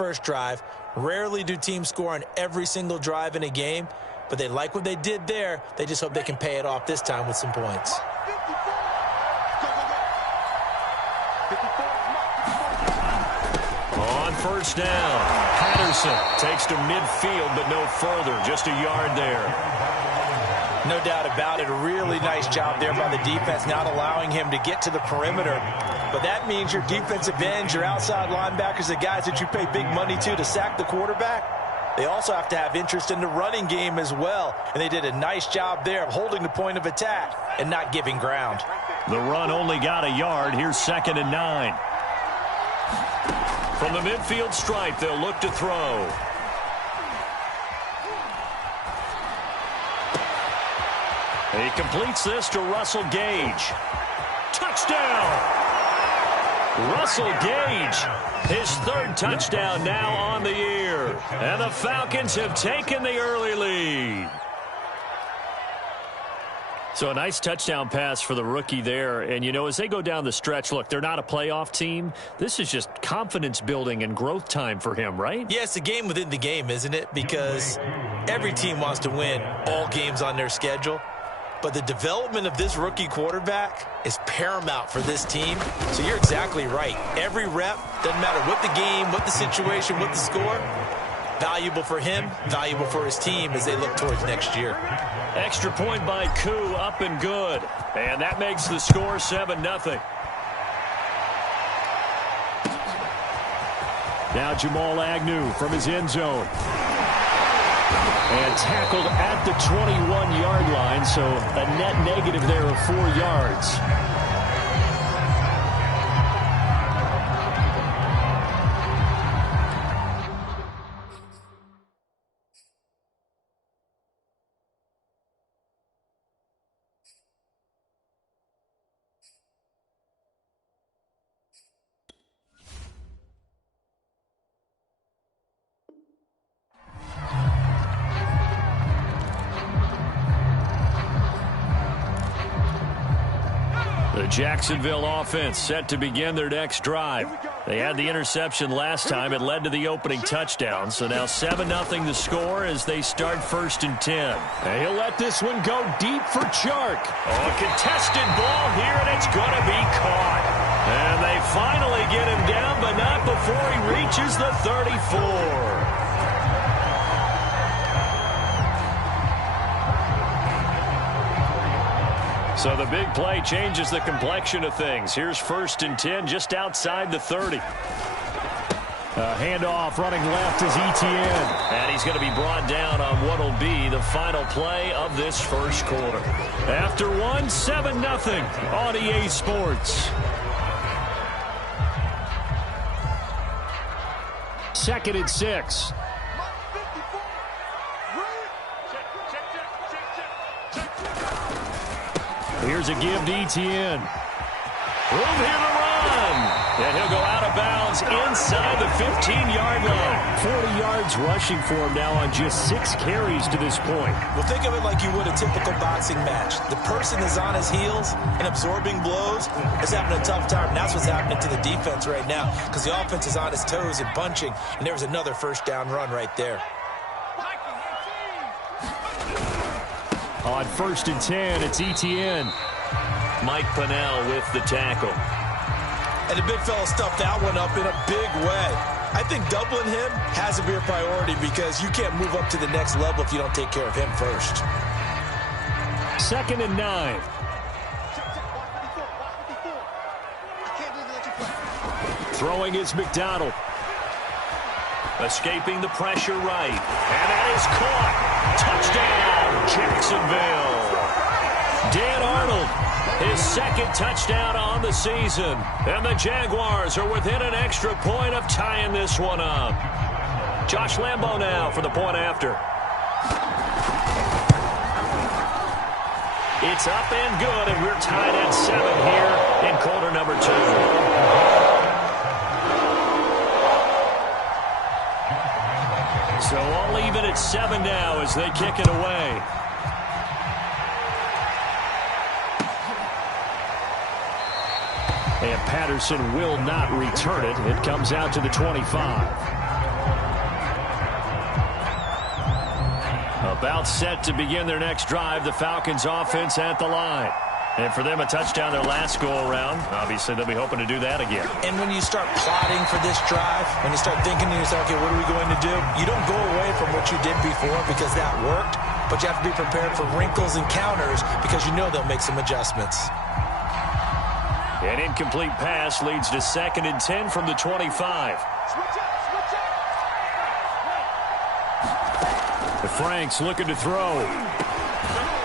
first drive. Rarely do teams score on every single drive in a game, but they like what they did there. They just hope they can pay it off this time with some points. On first down, Patterson takes to midfield, but no further. Just a yard there. No doubt about it. A really nice job there by the defense, not allowing him to get to the perimeter. But that means your defensive ends, your outside linebackers, the guys that you pay big money to sack the quarterback, they also have to have interest in the running game as well. And they did a nice job there of holding the point of attack and not giving ground. The run only got a yard. Here's 2nd and 9. From the midfield stripe, they'll look to throw. He completes this to Russell Gage. Touchdown! Russell Gage, his 3rd touchdown now on the year. And the Falcons have taken the early lead. So a nice touchdown pass for the rookie there. And, you know, as they go down the stretch, look, they're not a playoff team. This is just confidence building and growth time for him, right? Yeah, it's a game within the game, isn't it? Because every team wants to win all games on their schedule. But the development of this rookie quarterback is paramount for this team. So you're exactly right. Every rep, doesn't matter what the game, what the situation, what the score, valuable for him, valuable for his team as they look towards next year. Extra point by Koo, up and good. And that makes the score 7-0. Now Jamal Agnew from his end zone. And tackled at the 21-yard line, so a net negative there of 4 yards. The Jacksonville offense set to begin their next drive. They had the interception last time. It led to the opening touchdown. So now 7-0 the score as they start 1st and 10. And he'll let this one go deep for Chark. Oh, a contested ball here, and it's going to be caught. And they finally get him down, but not before he reaches the 34. So the big play changes the complexion of things. Here's 1st and 10 just outside the 30. Handoff running left is Etienne. And he's going to be brought down on what will be the final play of this first quarter. After one, 7-0 on EA Sports. 2nd and 6. Here's a give to Etienne. Room here to run. And he'll go out of bounds inside the 15-yard line. 40 yards rushing for him now on just 6 carries to this point. Well, think of it like you would a typical boxing match. The person is on his heels and absorbing blows is having a tough time. And that's what's happening to the defense right now because the offense is on his toes and punching. And there was another 1st down run right there. On 1st and 10, it's Etienne. Mike Pennell with the tackle. And the big fella stuffed that one up in a big way. I think doubling him has to be a priority because you can't move up to the next level if you don't take care of him first. 2nd and 9. Throwing is McDonald. Escaping the pressure right. And that is caught. Touchdown, Jacksonville. Dan Arnold, his 2nd touchdown on the season. And the Jaguars are within an extra point of tying this one up. Josh Lambo now for the point after. It's up and good, and we're tied at 7 here in quarter number 2. So all even at 7 now as they kick it away. And Patterson will not return it. It comes out to the 25. About set to begin their next drive, the Falcons offense at the line. And for them, a touchdown their last go-around. Obviously, they'll be hoping to do that again. And when you start plotting for this drive, when you start thinking to yourself, okay, what are we going to do? You don't go away from what you did before because that worked, but you have to be prepared for wrinkles and counters because you know they'll make some adjustments. An incomplete pass leads to 2nd and 10 from the 25. The Franks looking to throw.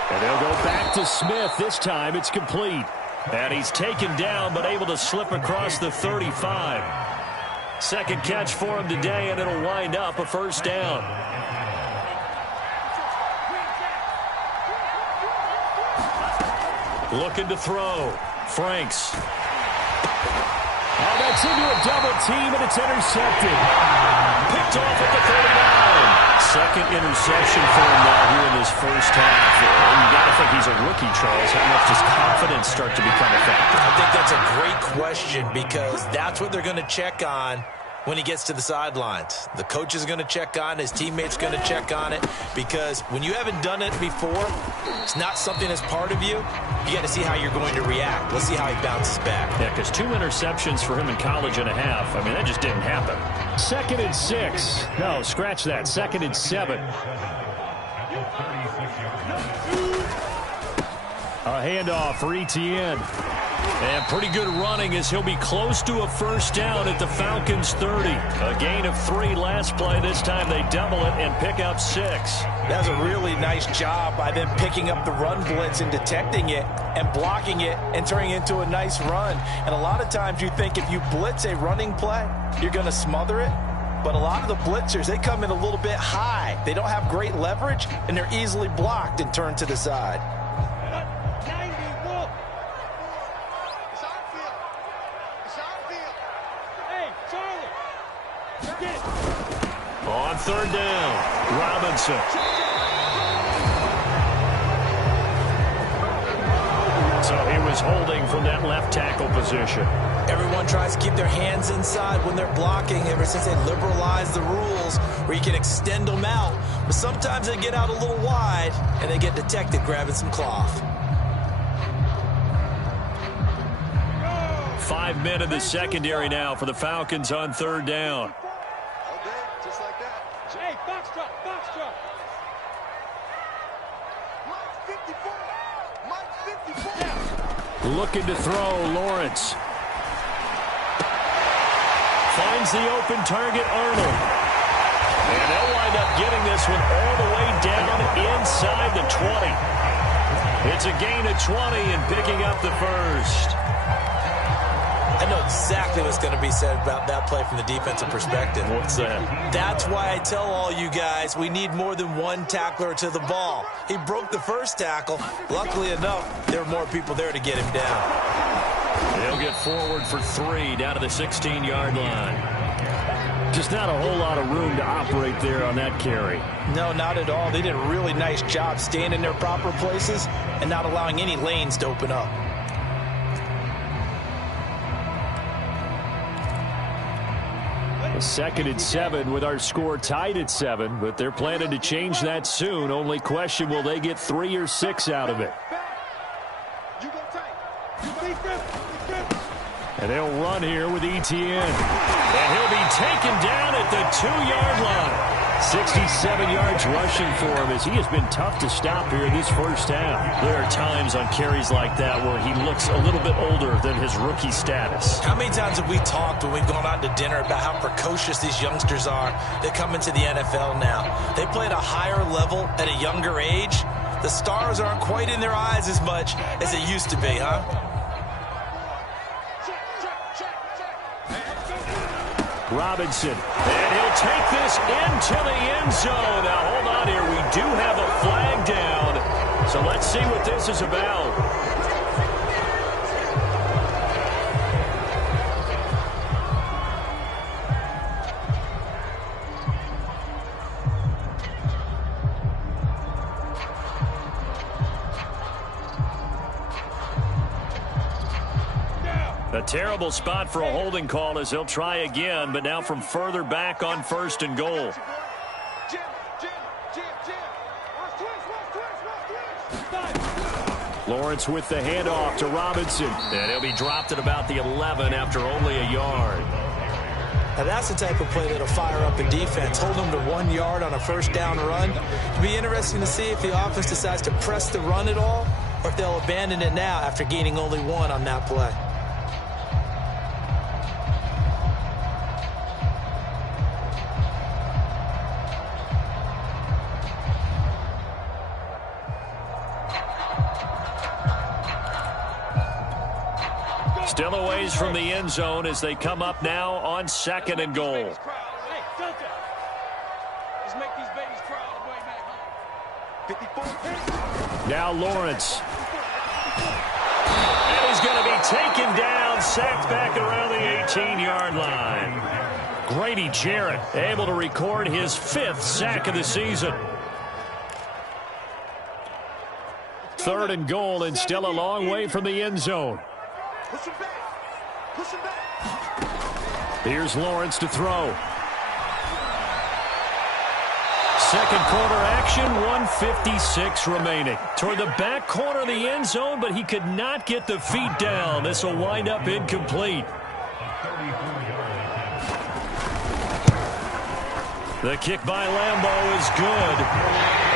And they'll go back to Smith. This time it's complete. And he's taken down but able to slip across the 35. Second catch for him today, and it'll wind up a first down. Looking to throw. Franks. Oh, that's into a double team, and it's intercepted. Picked off at the 39. Second interception for him now here in this first half. You got to think he's a rookie, Charles. How much does confidence start to become a factor? I think that's a great question because that's what they're going to check on when he gets to the sidelines. The coach is going to check on, his teammates going to check on it, because when you haven't done it before, it's not something that's part of you. You got to see how you're going to react. Let's see how he bounces back. Yeah, because 2 interceptions for him in college and a half. I mean, that just didn't happen. 2nd and 6. No, scratch that. 2nd and 7. A handoff for Etienne. And pretty good running as he'll be close to a first down at the Falcons' 30. A gain of 3 last play. This time they double it and pick up 6. That's a really nice job by them picking up the run blitz and detecting it and blocking it and turning it into a nice run. And a lot of times you think if you blitz a running play, you're going to smother it. But a lot of the blitzers, they come in a little bit high. They don't have great leverage, and they're easily blocked and turned to the side. On 3rd down, Robinson. So he was holding from that left tackle position. Everyone tries to keep their hands inside when they're blocking ever since they liberalized the rules where you can extend them out. But sometimes they get out a little wide and they get detected grabbing some cloth. 5 men in the secondary now for the Falcons on 3rd down. Looking to throw, Lawrence. Finds the open target, Arnold. And they'll wind up getting this one all the way down inside the 20. It's a gain of 20 and picking up the first. I know exactly what's going to be said about that play from the defensive perspective. What's that? That's why I tell all you guys we need more than one tackler to the ball. He broke the first tackle. Luckily enough, there were more people there to get him down. They'll get forward for 3 down to the 16-yard line. Just not a whole lot of room to operate there on that carry. No, not at all. They did a really nice job staying in their proper places and not allowing any lanes to open up. A 2nd and 7 with our score tied at 7, but they're planning to change that soon. Only question, will they get 3 or 6 out of it? And they'll run here with Etienne. And he'll be taken down at the 2-yard line. 67 yards rushing for him as he has been tough to stop here in this first half. There are times on carries like that where he looks a little bit older than his rookie status. How many times have we talked when we've gone out to dinner about how precocious these youngsters are that come into the NFL now? They play at a higher level at a younger age. The stars aren't quite in their eyes as much as it used to be, huh? Robinson, and he'll take this into the end zone. Now, hold on here. We do have a flag down, so let's see what this is about. A terrible spot for a holding call as he'll try again, but now from further back on 1st and goal. Lawrence with the handoff to Robinson. And he'll be dropped at about the 11 after only a yard. Now that's the type of play that'll fire up a defense. Hold them to 1 yard on a first down run. It'll be interesting to see if the offense decides to press the run at all, or if they'll abandon it now after gaining only 1 on that play. Still a ways from the end zone as they come up now on 2nd and goal. Now Lawrence. And he's going to be taken down, sacked back around the 18-yard line. Grady Jarrett able to record his 5th sack of the season. 3rd and goal and still a long way from the end zone. Here's Lawrence to throw. 2nd quarter action, 1:56 remaining. Toward the back corner of the end zone, but he could not get the feet down. This will wind up incomplete. The kick by Lambeau is good.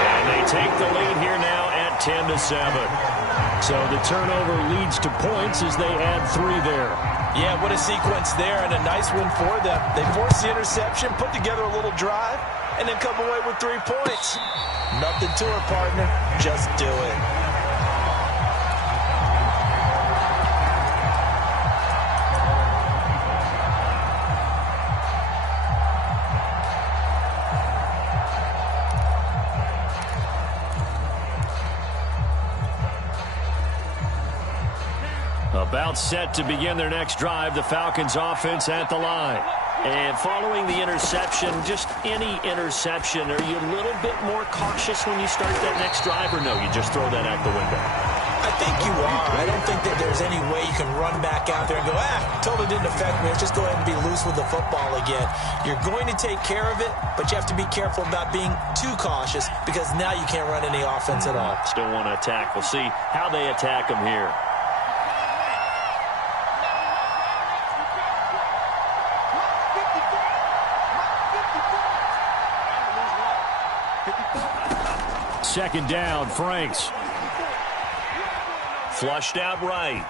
And they take the lead here now at 10-7. So the turnover leads to points as they add 3 there. Yeah, what a sequence there, and a nice one for them. They force the interception, put together a little drive, and then come away with 3 points. Nothing to it, partner. Just do it. About set to begin their next drive, the Falcons offense at the line. And following the interception, just any interception, are you a little bit more cautious when you start that next drive, or no, you just throw that out the window? I think you are. I don't think that there's any way you can run back out there and go, totally didn't affect me. Let's just go ahead and be loose with the football again. You're going to take care of it, but you have to be careful about being too cautious because now you can't run any offense at all. Still want to attack. We'll see how they attack them here. Second down, Franks. Flushed out right.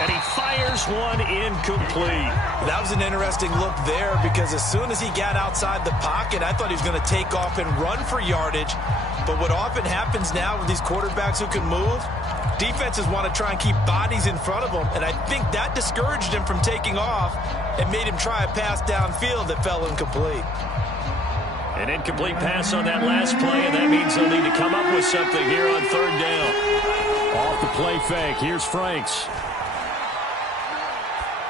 And he fires one incomplete. That was an interesting look there because as soon as he got outside the pocket, I thought he was going to take off and run for yardage. But what often happens now with these quarterbacks who can move, defenses want to try and keep bodies in front of them. And I think that discouraged him from taking off and made him try a pass downfield that fell incomplete. An incomplete pass on that last play, and that means they'll need to come up with something here on 3rd down. Off the play fake, here's Franks.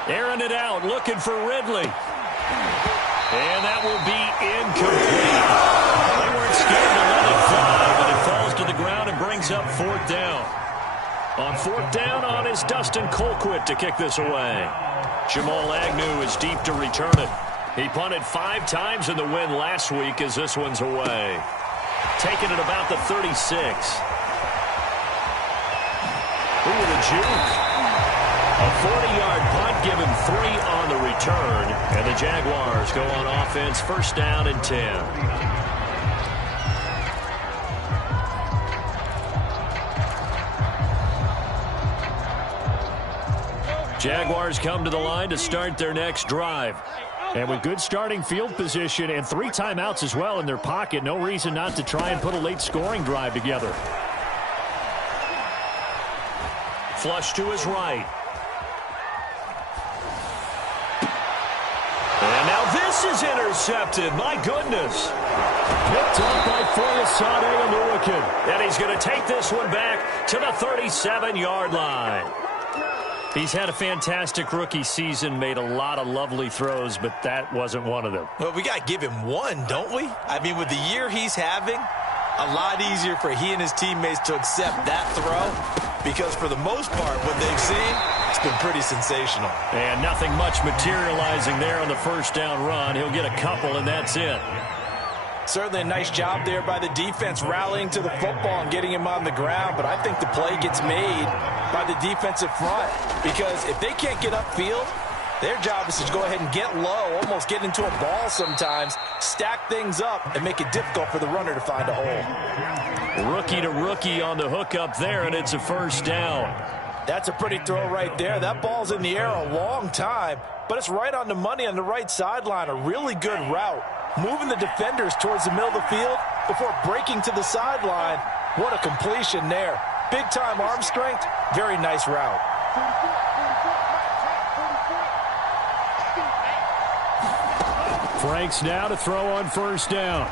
Airing it out, looking for Ridley. And that will be incomplete. They weren't scared to let it fly, but it falls to the ground and brings up 4th down. On 4th down is Dustin Colquitt to kick this away. Jamal Agnew is deep to return it. He punted 5 times in the win last week as this one's away. Taking it about the 36. Ooh, the juke. A 40-yard punt, give him 3 on the return. And the Jaguars go on offense, 1st down and 10. Jaguars come to the line to start their next drive. And with good starting field position and 3 timeouts as well in their pocket, no reason not to try and put a late scoring drive together. Flush to his right. And now this is intercepted. My goodness. Picked up by Foyesade Oluwakin. And he's going to take this one back to the 37-yard line. He's had a fantastic rookie season, made a lot of lovely throws, but that wasn't one of them. Well, we got to give him one, don't we? I mean, with the year he's having, a lot easier for he and his teammates to accept that throw because for the most part, what they've seen, it's been pretty sensational. And nothing much materializing there on the 1st down run. He'll get a couple, and that's it. Certainly a nice job there by the defense rallying to the football and getting him on the ground, but I think the play gets made by the defensive front because if they can't get upfield, their job is to go ahead and get low, almost get into a ball sometimes, stack things up, and make it difficult for the runner to find a hole. Rookie to rookie on the hookup there, and it's a first down. That's a pretty throw right there. That ball's in the air a long time, but it's right on the money on the right sideline. A really good route. Moving the defenders towards the middle of the field before breaking to the sideline. What a completion there. Big-time arm strength. Very nice route. Franks now to throw on first down.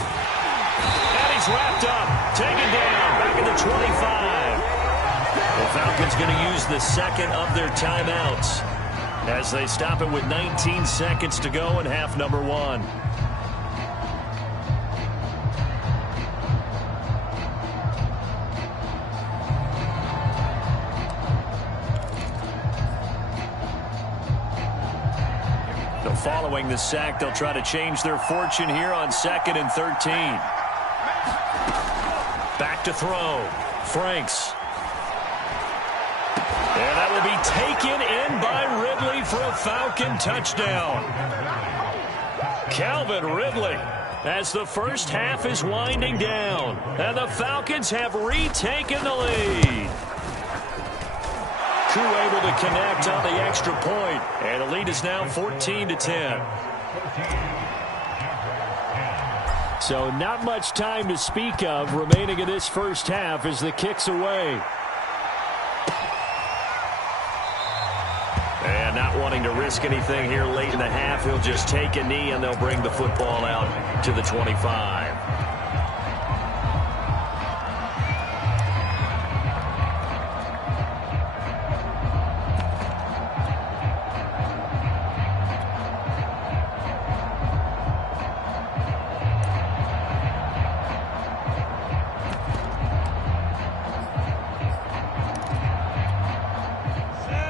And he's wrapped up. Taken down. Back at the 25. The Falcons going to use the second of their timeouts as they stop it with 19 seconds to go in half number one. So following the sack, they'll try to change their fortune here on 2nd and 13. Back to throw. Franks. And that will be taken in by Ridley for a Falcon touchdown. Calvin Ridley, as the first half is winding down, and the Falcons have retaken the lead. Koo able to connect on the extra point, and the lead is now 14-10. So not much time to speak of remaining in this first half as the kick's away. And not wanting to risk anything here late in the half, he'll just take a knee and they'll bring the football out to the 25.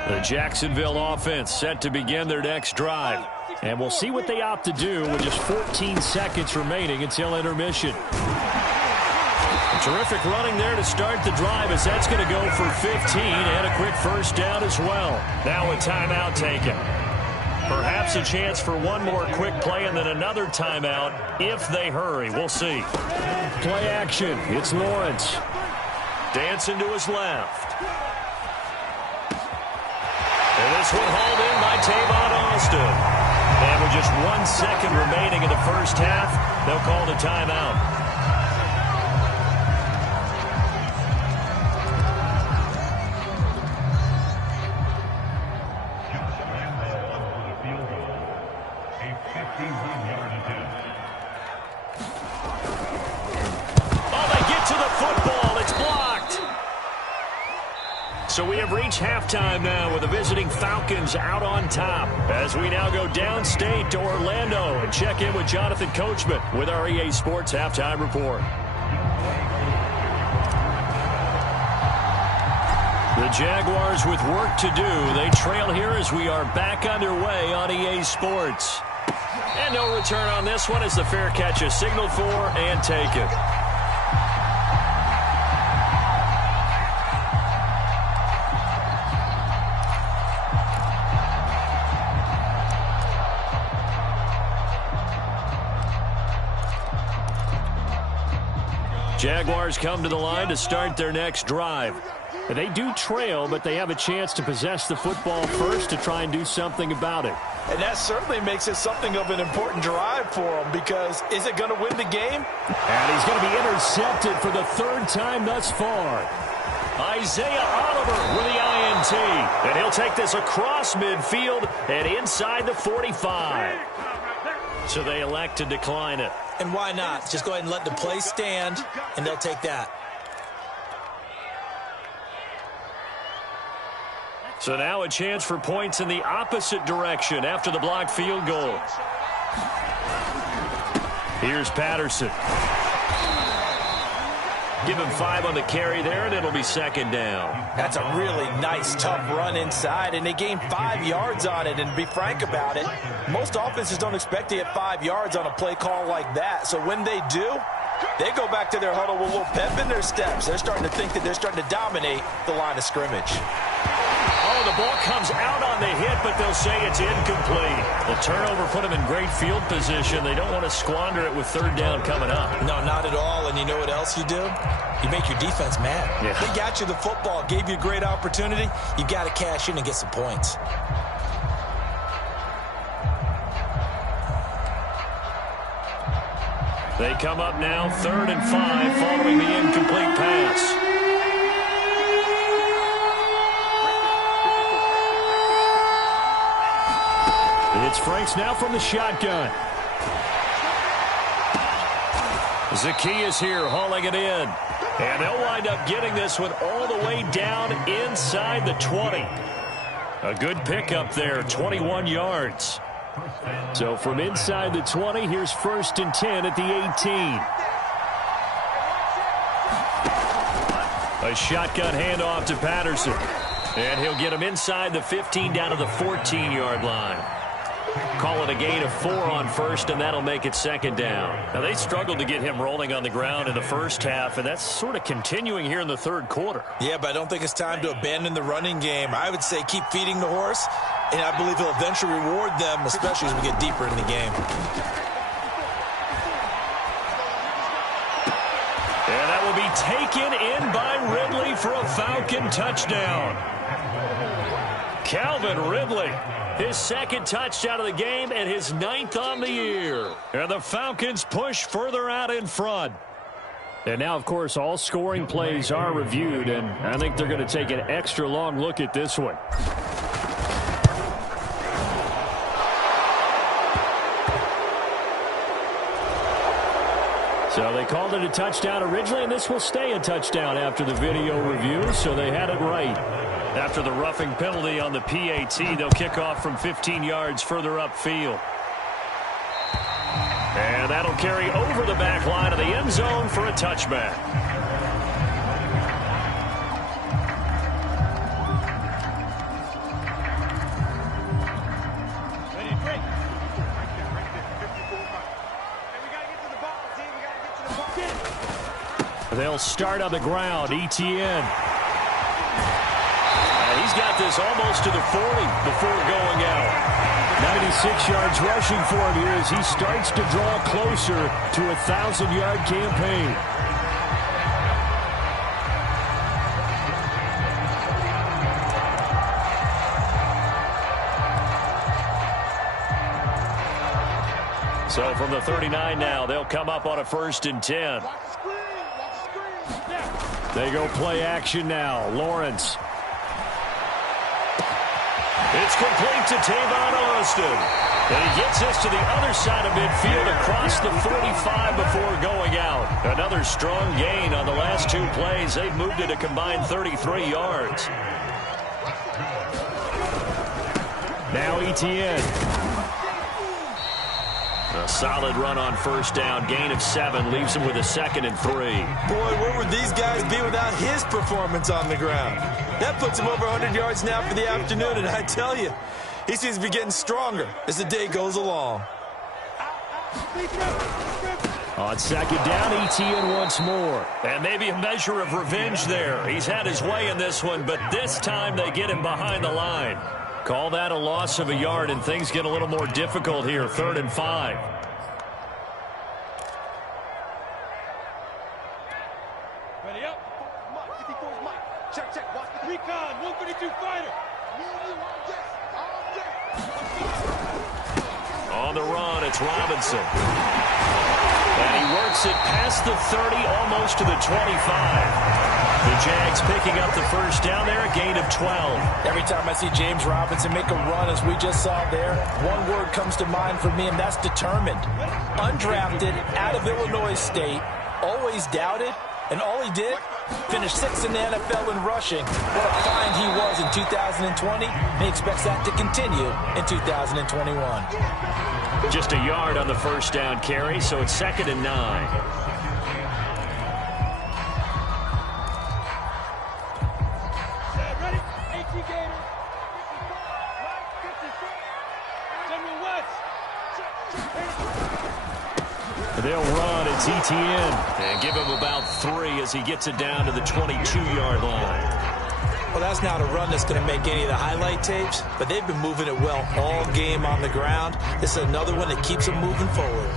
The Jacksonville offense set to begin their next drive. And we'll see what they opt to do with just 14 seconds remaining until intermission. Terrific running there to start the drive as that's going to go for 15 and a quick first down as well. Now a timeout taken. Perhaps a chance for one more quick play and then another timeout if they hurry. We'll see. Play action. It's Lawrence. Dancing to his left. And this one hauled in by Tavon Austin. And with just 1 second remaining in the first half, they'll call the timeout. Oh, they get to the football. It's blocked. So we have reached halftime now with the visiting Falcons out on top as we now go downstate to Orlando and check in with Jonathan Coachman with our EA Sports Halftime Report. The Jaguars with work to do. They trail here as we are back underway on EA Sports. And no return on this one as the fair catch is signaled for and taken. Jaguars come to the line to start their next drive. They do trail, but they have a chance to possess the football first to try and do something about it. And that certainly makes it something of an important drive for them because is it going to win the game? And he's going to be intercepted for the third time thus far. Isaiah Oliver with the INT. And he'll take this across midfield and inside the 45. So they elect to decline it. And why not? Just go ahead and let the play stand, and they'll take that. So now a chance for points in the opposite direction after the blocked field goal. Here's Patterson. Give him 5 on the carry there, and it'll be second down. That's a really nice, tough run inside, and they gained 5 yards on it. And to be frank about it, most offenses don't expect to get 5 yards on a play call like that. So when they do, they go back to their huddle with a little pep in their steps. They're starting to think that they're starting to dominate the line of scrimmage. Oh, the ball comes out on the hit, but they'll say it's incomplete. The turnover put them in great field position. They don't want to squander it with third down coming up. No, not at all. And you know what else you do? You make your defense mad. Yeah. They got you the football, gave you a great opportunity. You got to cash in and get some points. They come up now, 3rd and 5, following the incomplete pass. It's Franks now from the shotgun. Zacchaeus here hauling it in. And they'll wind up getting this one all the way down inside the 20. A good pickup there, 21 yards. So from inside the 20, here's 1st and 10 at the 18. A shotgun handoff to Patterson. And he'll get him inside the 15 down to the 14-yard line. Call it a gain of 4 on 1st, and that'll make it 2nd down. Now, they struggled to get him rolling on the ground in the first half, and that's sort of continuing here in the 3rd quarter. Yeah, but I don't think it's time to abandon the running game. I would say keep feeding the horse, and I believe he'll eventually reward them, especially as we get deeper in the game. And that will be taken in by Ridley for a Falcon touchdown. Calvin Ridley, his 2nd touchdown of the game and his 9th on the year. And the Falcons push further out in front. And now, of course, all scoring plays are reviewed, and I think they're going to take an extra long look at this one. So they called it a touchdown originally, and this will stay a touchdown after the video review, so they had it right. After the roughing penalty on the PAT, they'll kick off from 15 yards further upfield. And that'll carry over the back line of the end zone for a touchback. They'll start on the ground. Etienne. He's got this almost to the 40 before going out. 96 yards rushing for him here as he starts to draw closer to a 1,000-yard campaign. So from the 39 now, they'll come up on a 1st and 10. They go play action now. Lawrence. It's complete to Tavon Austin. And he gets this to the other side of midfield across the 45 before going out. Another strong gain on the last 2 plays. They've moved it a combined 33 yards. Now Etienne. A solid run on 1st down. Gain of 7 leaves him with a 2nd and 3. Boy, where would these guys be without his performance on the ground? That puts him over 100 yards now for the afternoon, and I tell you, he seems to be getting stronger as the day goes along. On 2nd down, Etienne once more. And maybe a measure of revenge there. He's had his way in this one, but this time they get him behind the line. Call that a loss of a yard, and things get a little more difficult here. 3rd and 5. Ready up. Mike, 54's Mike. Check, check. Watch the recon. 152 fighter. On the run, it's Robinson. And he works it past the 30, almost to the 25. The Jags picking up the 1st down there, a gain of 12. Every time I see James Robinson make a run, as we just saw there, one word comes to mind for me, and that's determined. Undrafted, out of Illinois State, always doubted, and all he did, finished 6th in the NFL in rushing. What a find he was in 2020, and he expects that to continue in 2021. Just a yard on the 1st down carry, so it's 2nd and 9. They'll run. It's Etienne. And give him about 3 as he gets it down to the 22-yard line. Well, that's not a run that's going to make any of the highlight tapes, but they've been moving it well all game on the ground. This is another one that keeps them moving forward.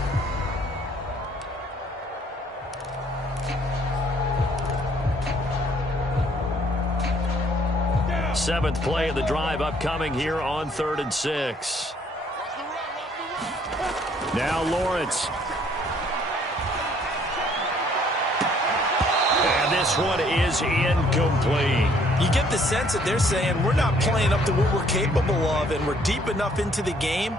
Seventh play of the drive upcoming here on 3rd and 6. Now Lawrence. And this one is incomplete. You get the sense that they're saying we're not playing up to what we're capable of, and we're deep enough into the game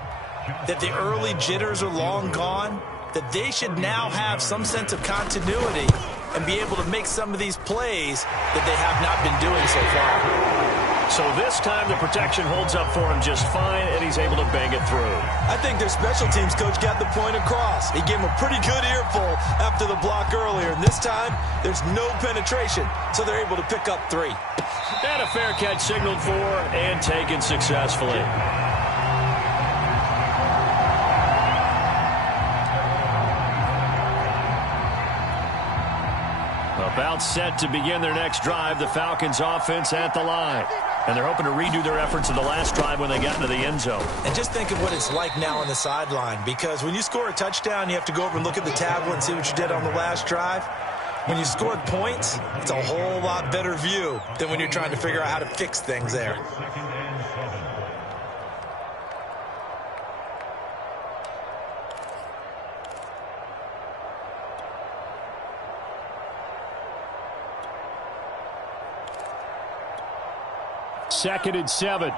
that the early jitters are long gone, that they should now have some sense of continuity and be able to make some of these plays that they have not been doing so far. So this time the protection holds up for him just fine, and he's able to bang it through. I think their special teams coach got the point across. He gave him a pretty good earful after the block earlier, and this time there's no penetration, so they're able to pick up 3. And a fair catch signaled for and taken successfully. About set to begin their next drive, the Falcons offense at the line. And they're hoping to redo their efforts of the last drive when they got into the end zone. And just think of what it's like now on the sideline, because when you score a touchdown, you have to go over and look at the tablet and see what you did on the last drive. When you scored points, it's a whole lot better view than when you're trying to figure out how to fix things there. Second and 7.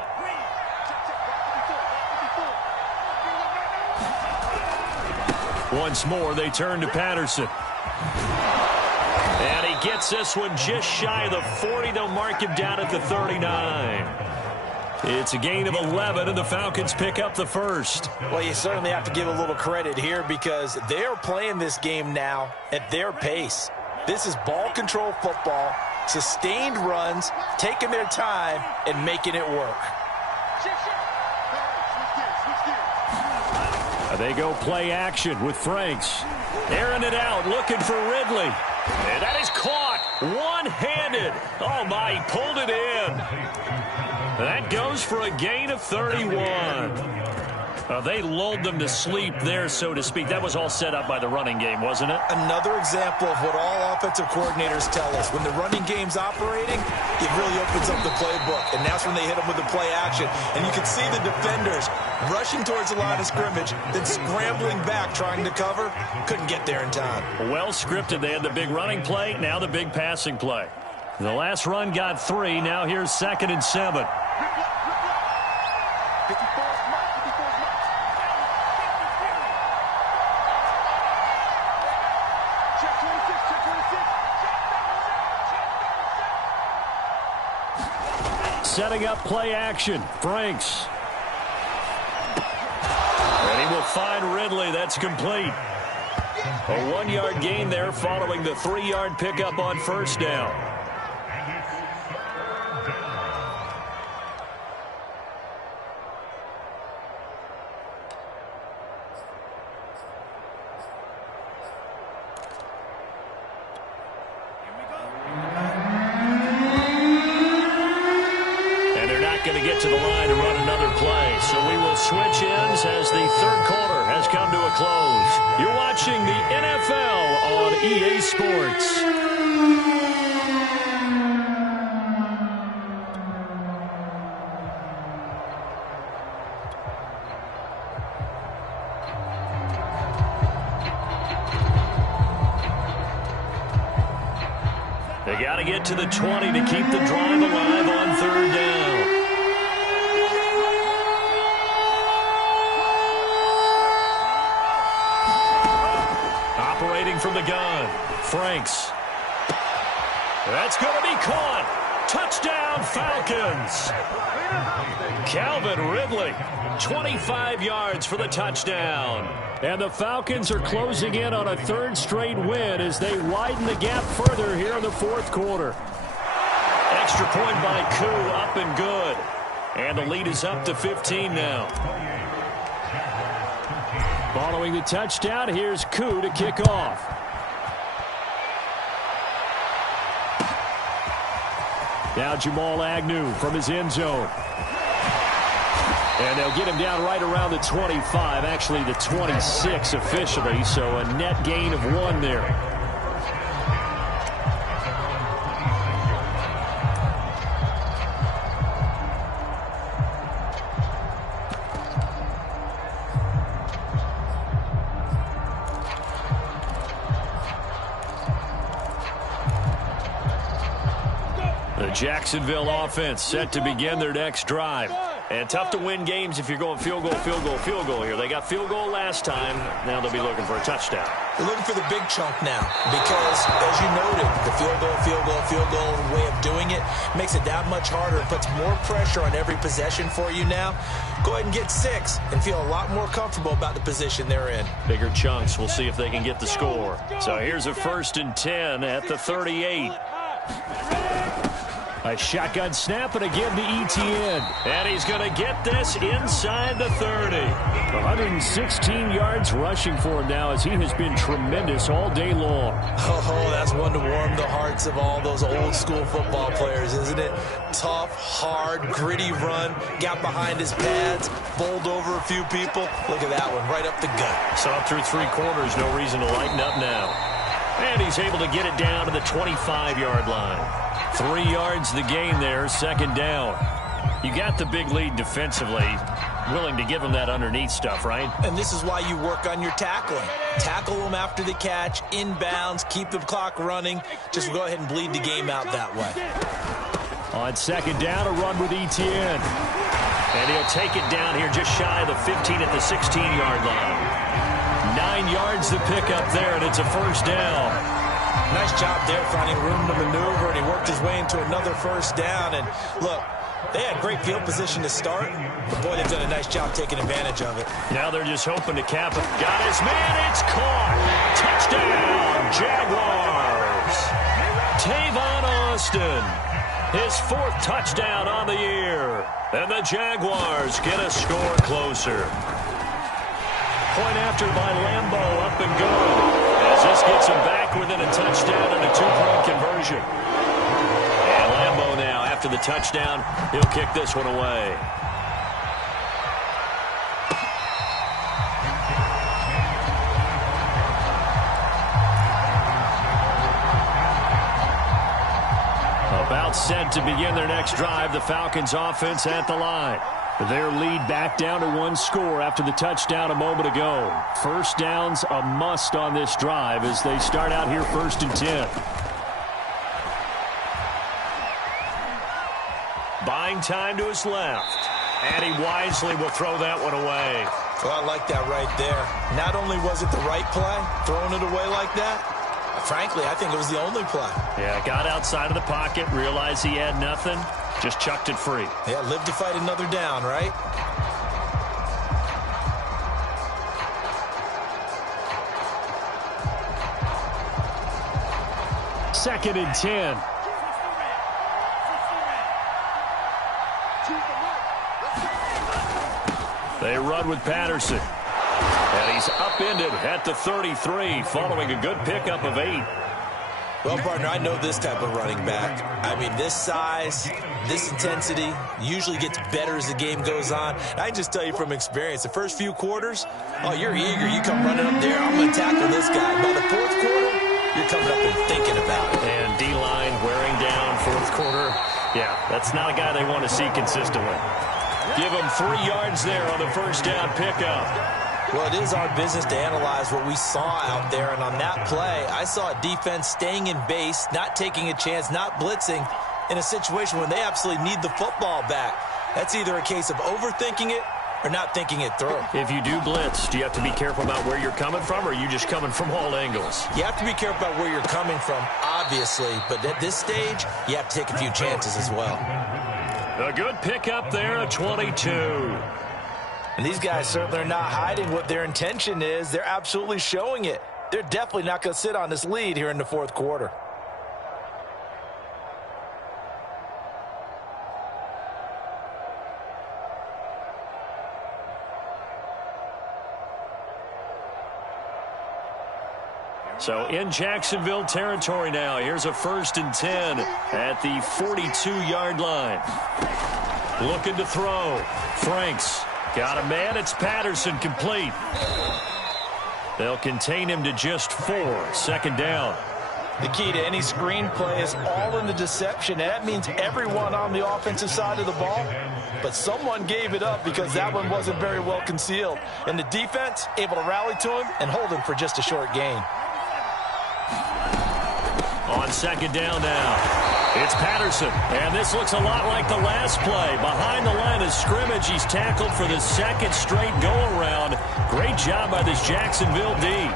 Once more, they turn to Patterson. And he gets this one just shy of the 40. They'll mark him down at the 39. It's a gain of 11, and the Falcons pick up the first. Well, you certainly have to give a little credit here because they're playing this game now at their pace. This is ball control football, sustained runs, taking their time, and making it work. They go play action with Franks. Airing it out, looking for Ridley. And that is caught one-handed. Oh, my, he pulled it in. That goes for a gain of 31. They lulled them to sleep there, so to speak. That was all set up by the running game, wasn't it? Another example of what all offensive coordinators tell us. When the running game's operating, it really opens up the playbook. And that's when they hit them with the play action. And you can see the defenders rushing towards the line of scrimmage, then scrambling back, trying to cover. Couldn't get there in time. Well scripted. They had the big running play, now the big passing play. The last run got 3. Now here's 2nd and 7. Setting up play action. Franks. And he will find Ridley. That's complete. A 1-yard gain there following the 3-yard pickup on first down. Going to get to the line to run another play. So we will switch ends as the third quarter has come to a close. You're watching the NFL on EA Sports. They got to get to the 20 to keep the drive alive on third down. From the gun, Franks. That's going to be caught. Touchdown, Falcons. Calvin Ridley, 25 yards for the touchdown. And the Falcons are closing in on a 3rd straight win as they widen the gap further here in the 4th quarter. Extra point by Koo, up and good. And the lead is up to 15 now. Ball Throwing the touchdown, here's Koo to kick off. Now Jamal Agnew from his end zone. And they'll get him down right around the 25, actually the 26 officially, so a net gain of 1 there. The Jacksonville offense set to begin their next drive. And tough to win games if you're going field goal, field goal, field goal here. They got field goal last time. Now they'll be looking for a touchdown. They're looking for the big chunk now because, as you noted, the field goal, field goal, field goal way of doing it makes it that much harder. It puts more pressure on every possession for you now. Go ahead and get 6 and feel a lot more comfortable about the position they're in. Bigger chunks. We'll see if they can get the score. So here's a 1st and 10 at the 38. A shotgun snap and a give to Etienne. And he's going to get this inside the 30. 116 yards rushing for him now as he has been tremendous all day long. Oh, that's one to warm the hearts of all those old school football players, isn't it? Tough, hard, gritty run. Got behind his pads, bowled over a few people. Look at that one, right up the gut. So up through 3 quarters, no reason to lighten up now. And he's able to get it down to the 25-yard line. 3 yards the gain there, 2nd down. You got the big lead defensively. Willing to give them that underneath stuff, right? And this is why you work on your tackling. Tackle them after the catch, inbounds, keep the clock running. Just go ahead and bleed the game out that way. On 2nd down, a run with Etienne. And he'll take it down here just shy of the 15 at the 16-yard line. 9 yards to pick up there, and it's a 1st down. Nice job there finding room to maneuver, and he worked his way into another 1st down. And look, they had great field position to start, but boy, they've done a nice job taking advantage of it. Now they're just hoping to cap it. Got his man, it's caught. Touchdown, Jaguars. Tavon Austin, his 4th touchdown on the year. And the Jaguars get a score closer. Point after by Lambo, up and good. As this gets him back within a touchdown and a 2-point conversion. And Lambo now, after the touchdown, he'll kick this one away. About set to begin their next drive, the Falcons offense at the line. Their lead back down to 1 score after the touchdown a moment ago. 1st downs a must on this drive as they start out here 1st and 10. Buying time to his left. And he wisely will throw that one away. Well, I like that right there. Not only was it the right play, throwing it away like that, frankly, I think it was the only play. Yeah, got outside of the pocket, realized he had nothing. Just chucked it free. Yeah, live to fight another down, right? Second and 10. They run with Patterson. And he's upended at the 33 following a good pickup of 8. Well, partner, I know this type of running back. I mean, this size, this intensity usually gets better as the game goes on. And I can just tell you from experience, the first few quarters, oh, you're eager. You come running up there, I'm going to tackle this guy. By the 4th quarter, you're coming up and thinking about it. And D-line wearing down 4th quarter. Yeah, that's not a guy they want to see consistently. Give him 3 yards there on the 1st down pickup. Well, it is our business to analyze what we saw out there, and on that play, I saw a defense staying in base, not taking a chance, not blitzing in a situation when they absolutely need the football back. That's either a case of overthinking it or not thinking it through. If you do blitz, do you have to be careful about where you're coming from, or are you just coming from all angles? You have to be careful about where you're coming from, obviously, but at this stage, you have to take a few chances as well. A good pickup there at 22. And these guys certainly are not hiding what their intention is. They're absolutely showing it. They're definitely not going to sit on this lead here in the 4th quarter. So in Jacksonville territory now. Here's a 1st and 10 at the 42-yard line. Looking to throw. Franks got a man. It's Patterson, complete. They'll contain him to just 4. 2nd down. The key to any screen play is all in the deception, and that means everyone on the offensive side of the ball. But someone gave it up because that one wasn't very well concealed. And the defense able to rally to him and hold him for just a short gain. On 2nd down now, it's Patterson. And this looks a lot like the last play. Behind the line of scrimmage, he's tackled for the 2nd straight go-around. Great job by this Jacksonville D.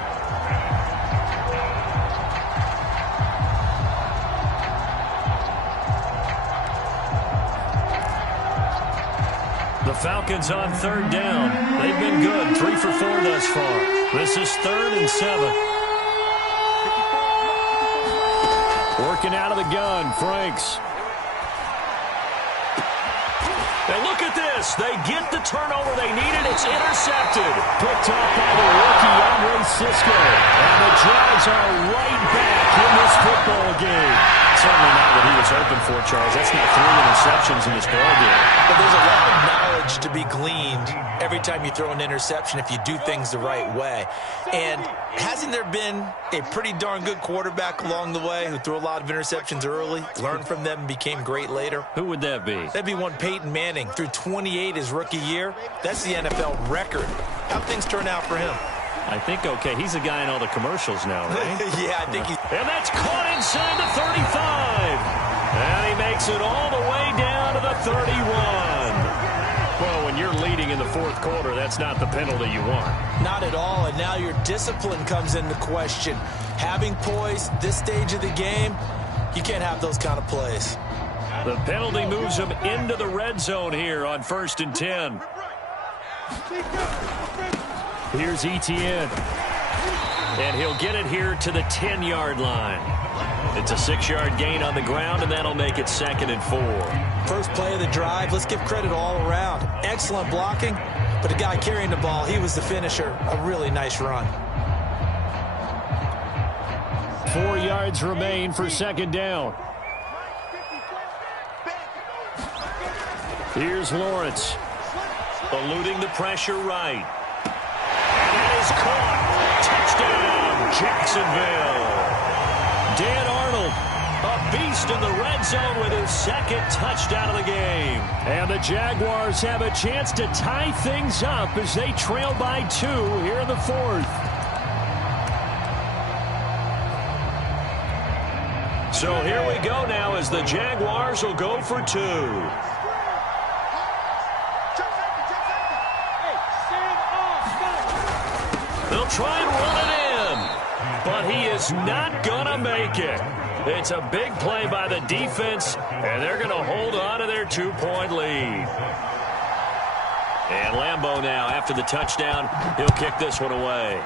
The Falcons on 3rd down. They've been good. 3 for 4 thus far. This is 3rd and 7. Working out of the gun, Franks. And look at this. They get the turnover they needed. It's intercepted. Picked up by the rookie, Andre Cisco. And the Jags are right back in this football game. Certainly not what he was hoping for, Charles. That's not 3 interceptions in this ball game. But there's a lot of knowledge to be gleaned every time you throw an interception if you do things the right way. And hasn't there been a pretty darn good quarterback along the way who threw a lot of interceptions early, learned from them, and became great later? Who would that be? That'd be one Peyton Manning. Threw 28 his rookie year. That's the NFL record. How'd things turn out for him? I think, okay, he's a guy in all the commercials now, right? Yeah, I think he's... And that's caught inside the 35. And he makes it all the way down to the 31. Well, when you're leading in the 4th quarter, that's not the penalty you want. Not at all, and now your discipline comes into question. Having poise this stage of the game, you can't have those kind of plays. The penalty moves him into the red zone here on 1st and 10. Here's Etienne. And he'll get it here to the 10-yard line. It's a 6-yard gain on the ground, and that'll make it 2nd and 4. First play of the drive, let's give credit all around. Excellent blocking, but the guy carrying the ball, he was the finisher. A really nice run. 4 yards remain for 2nd down. Here's Lawrence. Eluding the pressure right. And it is caught. Touchdown, Jacksonville. Dan Arnold, a beast in the red zone with his 2nd touchdown of the game. And the Jaguars have a chance to tie things up as they trail by 2 here in the 4th. So here we go now as the Jaguars will go for 2. They'll try and run it in, but he is not going to make it. It's a big play by the defense, and they're going to hold on to their 2-point lead. And Lambeau now, after the touchdown, he'll kick this one away.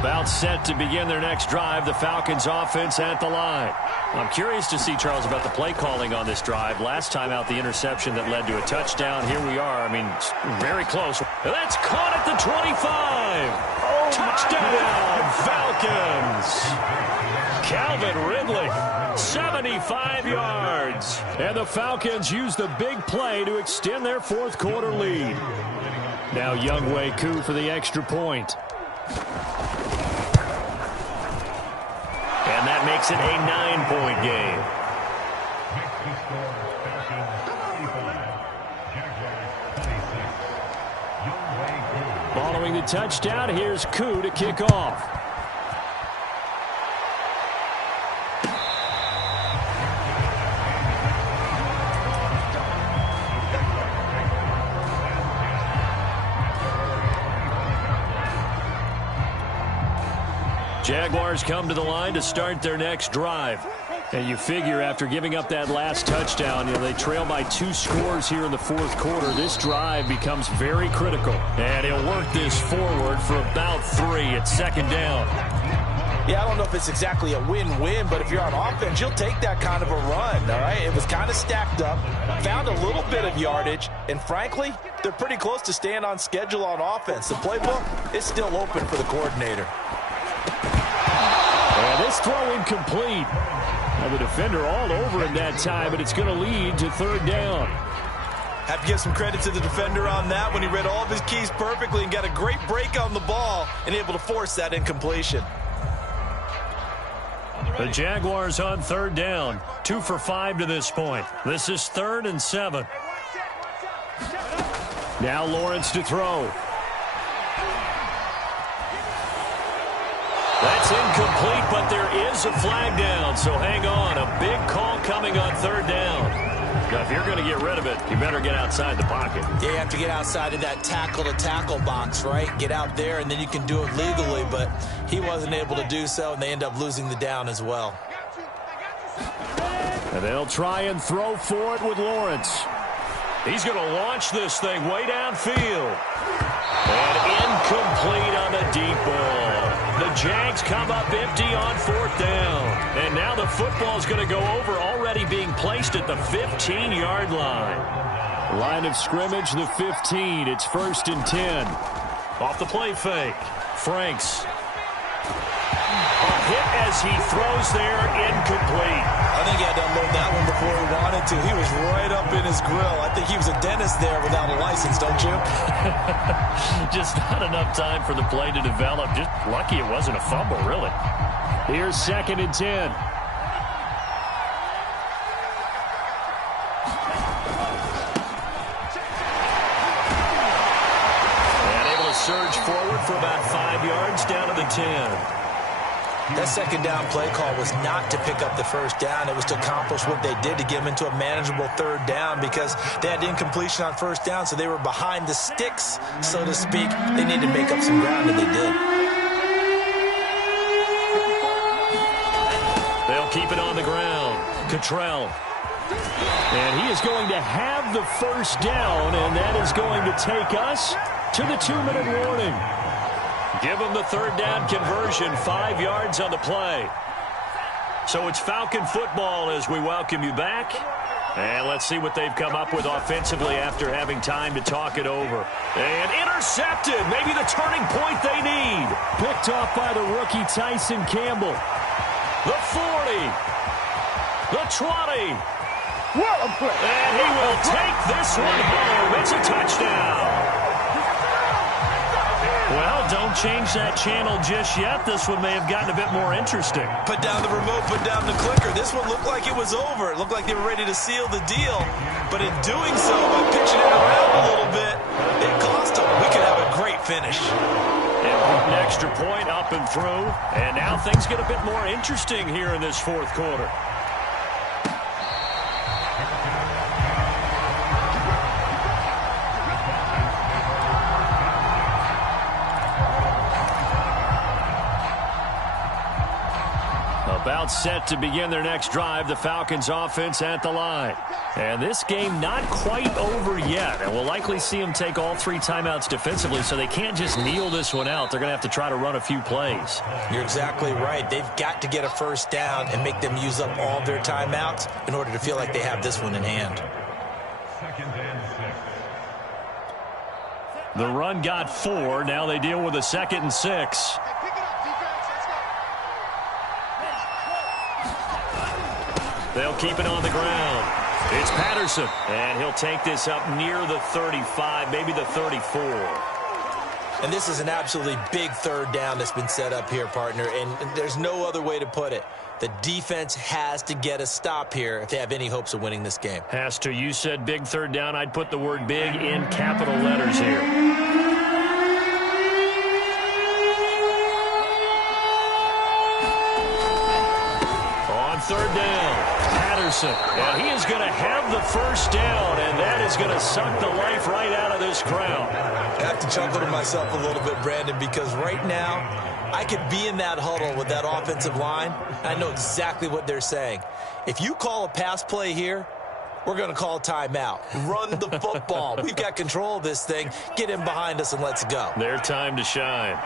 About set to begin their next drive, the Falcons offense at the line. I'm curious to see, Charles, about the play calling on this drive. Last time out, the interception that led to a touchdown. Here we are. I mean, very close. That's caught at the 25. Touchdown, Falcons. Calvin Ridley, 75 yards. And the Falcons use the big play to extend their 4th quarter lead. Now Younghoe Koo for the extra point. And that makes it a 9-point game. Following the touchdown, here's Koo to kick off. Jaguars come to the line to start their next drive. And you figure after giving up that last touchdown, they trail by 2 scores here in the 4th quarter. This drive becomes very critical. And he'll work this forward for about 3 at 2nd down. Yeah, I don't know if it's exactly a win-win, but if you're on offense, you'll take that kind of a run, all right? It was kind of stacked up, found a little bit of yardage, and frankly, they're pretty close to staying on schedule on offense. The playbook is still open for the coordinator. And this throw incomplete. Now the defender all over it that time, but it's going to lead to third down. Have to give some credit to the defender on that when he read all of his keys perfectly and got a great break on the ball and able to force that incompletion. The Jaguars on third down. 2 for 5 to this point. This is 3rd and 7. Now Lawrence to throw. That's incomplete, but there is a flag down, so hang on. A big call coming on third down. Now, if you're going to get rid of it, you better get outside the pocket. Yeah, you have to get outside of that tackle-to-tackle box, right? Get out there, and then you can do it legally, but he wasn't able to do so, and they end up losing the down as well. And they'll try and throw for it with Lawrence. He's going to launch this thing way downfield. And incomplete on the deep ball. The Jags come up empty on 4th down. And now the football's going to go over, already being placed at the 15-yard line. Line of scrimmage, the 15. It's 1st and 10. Off the play fake. Franks. A hit as he throws there, incomplete. I think he had to unload that one before he wanted to. He was right up in his grill. I think he was a dentist there without a license, don't you? Just not enough time for the play to develop. Just lucky it wasn't a fumble, really. Here's 2nd and 10. And able to surge forward for about 5 yards down to the 10. That second down play call was not to pick up the first down. It was to accomplish what they did to get them into a manageable third down because they had incompletion on first down, so they were behind the sticks, so to speak. They needed to make up some ground, and they did. They'll keep it on the ground. Cottrell. And he is going to have the first down, and that is going to take us to the 2-minute warning. Give them the third down conversion, 5 yards on the play. So it's Falcon football as we welcome you back. And let's see what they've come up with offensively after having time to talk it over. And intercepted, maybe the turning point they need. Picked off by the rookie Tyson Campbell. The 40. The 20. And he will take this one home. It's a touchdown. Well, don't change that channel just yet. This one may have gotten a bit more interesting. Put down the remote, put down the clicker. This one looked like it was over. It looked like they were ready to seal the deal. But in doing so, by pitching it around a little bit, it cost them. We could have a great finish. Important extra point up and through. And now things get a bit more interesting here in this 4th quarter. About set to begin their next drive, the Falcons offense at the line. And this game not quite over yet. And we'll likely see them take all 3 timeouts defensively, so they can't just kneel this one out. They're going to have to try to run a few plays. You're exactly right. They've got to get a first down and make them use up all their timeouts in order to feel like they have this one in hand. The run got 4. Now they deal with a 2nd and 6. They'll keep it on the ground. It's Patterson, and he'll take this up near the 35, maybe the 34. And this is an absolutely big third down that's been set up here, partner, and there's no other way to put it. The defense has to get a stop here if they have any hopes of winning this game. Has to. You said big third down. I'd put the word big in capital letters here. On third down. Patterson, and he is going to have the first down, and that is going to suck the life right out of this crowd. I have to chuckle to myself a little bit, Brandon, because right now I could be in that huddle with that offensive line. I know exactly what they're saying. If you call a pass play here, we're going to call timeout. Run the football. We've got control of this thing. Get in behind us and let's go. Their time to shine.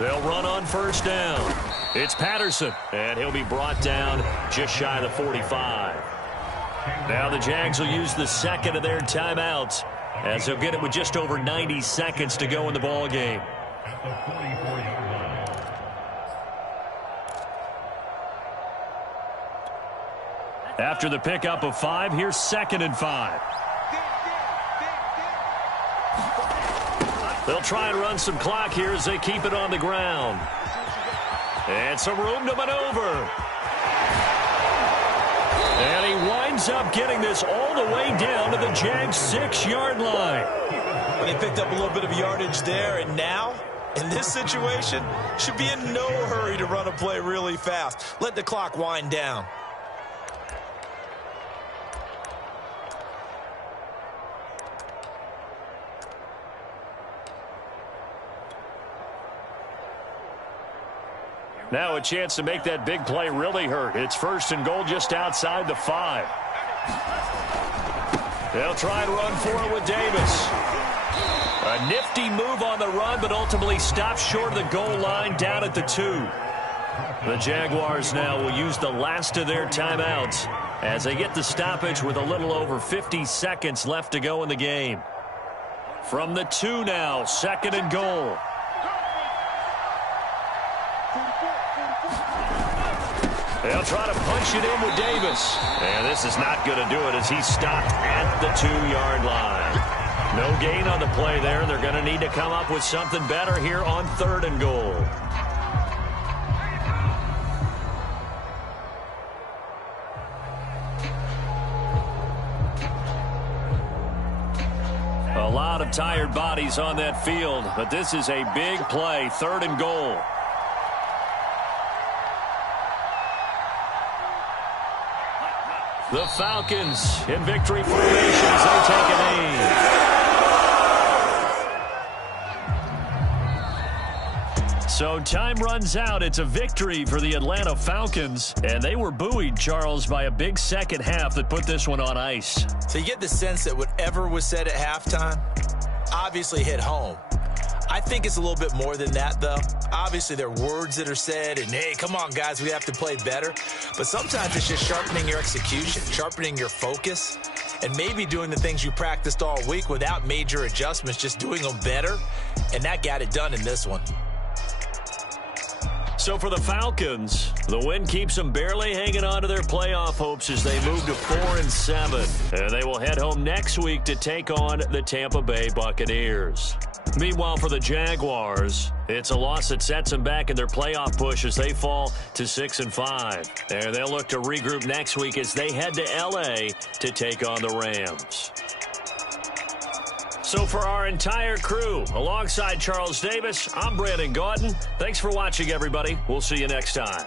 They'll run on first down. It's Patterson, and he'll be brought down just shy of the 45. Now the Jags will use the second of their timeouts, as they'll get it with just over 90 seconds to go in the ball game. After the pickup of 5, here's 2nd and 5. They'll try and run some clock here as they keep it on the ground. And some room to maneuver. And he winds up getting this all the way down to the Jags' 6-yard line. Well, they picked up a little bit of yardage there, and now, in this situation, should be in no hurry to run a play really fast. Let the clock wind down. Now a chance to make that big play really hurt. It's 1st and goal just outside the 5. They'll try and run for it with Davis. A nifty move on the run, but ultimately stopped short of the goal line down at the 2. The Jaguars now will use the last of their timeouts as they get the stoppage with a little over 50 seconds left to go in the game. From the 2 now, 2nd and goal. They'll try to punch it in with Davis. And this is not going to do it as he's stopped at the 2-yard line. No gain on the play there. They're going to need to come up with something better here on 3rd and goal. A lot of tired bodies on that field, but this is a big play, 3rd and goal. The Falcons in victory formation as they take a knee. So time runs out. It's a victory for the Atlanta Falcons. And they were buoyed, Charles, by a big second half that put this one on ice. So you get the sense that whatever was said at halftime obviously hit home. I think it's a little bit more than that, though. Obviously, there are words that are said, and, hey, come on, guys, we have to play better. But sometimes it's just sharpening your execution, sharpening your focus, and maybe doing the things you practiced all week without major adjustments, just doing them better. And that got it done in this one. So for the Falcons, the win keeps them barely hanging on to their playoff hopes as they move to 4-7. And they will head home next week to take on the Tampa Bay Buccaneers. Meanwhile, for the Jaguars, it's a loss that sets them back in their playoff push as they fall to 6-5. And they'll look to regroup next week as they head to L.A. to take on the Rams. So for our entire crew, alongside Charles Davis, I'm Brandon Gaudin. Thanks for watching, everybody. We'll see you next time.